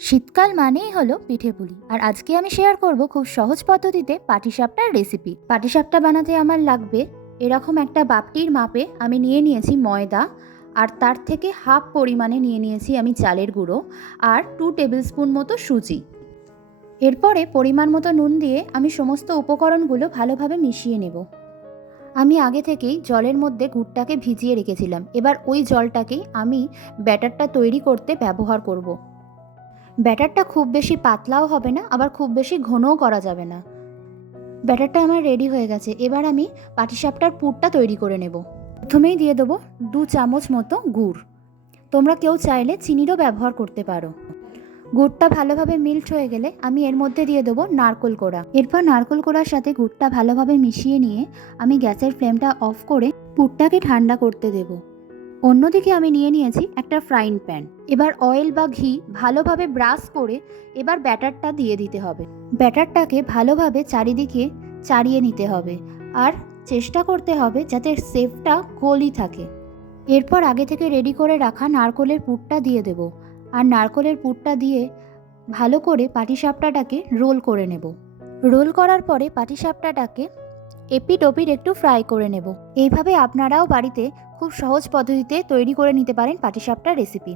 শীতকাল মানেই হলো পিঠেপুলি। আর আজকে আমি শেয়ার করব খুব সহজ পদ্ধতিতে পাটিসাপটার রেসিপি। পাটিসাপটা বানাতে আমার লাগবে এরকম একটা বাপটির মাপে আমি নিয়েছি ময়দা, আর তার থেকে হাফ পরিমাণে নিয়েছি আমি চালের গুঁড়ো, আর 2 টেবিল স্পুন মতো সুজি। এরপরে পরিমাণ মতো নুন দিয়ে আমি সমস্ত উপকরণগুলো ভালোভাবে মিশিয়ে নেব। আমি আগে থেকেই জলের মধ্যে গুড়টাকে ভিজিয়ে রেখেছিলাম। এবার ওই জলটাকেই আমি ব্যাটারটা তৈরি করতে ব্যবহার করব। ব্যাটারটা খুব বেশি পাতলাও হবে না, আবার খুব বেশি ঘনও করা যাবে না। ব্যাটারটা আমার রেডি হয়ে গেছে। এবার আমি পাটিসাপটার পুরটা তৈরি করে নেব। প্রথমেই দিয়ে দেবো 2 চামচ মতো গুড়। তোমরা কেউ চাইলে চিনিরও ব্যবহার করতে পারো। গুড়টা ভালোভাবে মিল্ট হয়ে গেলে আমি এর মধ্যে দিয়ে দেবো নারকেল কোড়া। এরপর নারকেল কোড়ার সাথে গুড়টা ভালোভাবে মিশিয়ে নিয়ে আমি গ্যাসের ফ্লেমটা অফ করে পুরটাকে ঠান্ডা করতে দেবো। অন্যদিকে আমি নিয়েছি একটা ফ্রাইং প্যান। এবার অয়েল বা ঘি ভালোভাবে ব্রাশ করে এবার ব্যাটারটা দিয়ে দিতে হবে। ব্যাটারটাকে ভালোভাবে চারিদিকে চাড়িয়ে নিতে হবে, আর চেষ্টা করতে হবে যাতে শেপটা গোলই থাকে। এরপর আগে থেকে রেডি করে রাখা নারকেলের পুরটা দিয়ে দেব, আর নারকেলের পুরটা দিয়ে ভালো করে পাটিসাপটাটাকে রোল করে নেব। রোল করার পরে পাটিসাপটাটাকে এপিট ওপিট একটু ফ্রাই করে নেব। এইভাবে আপনারাও বাড়িতে খুব সহজ পদ্ধতিতে তৈরি করে নিতে পারেন পাটিসাপটার রেসিপি।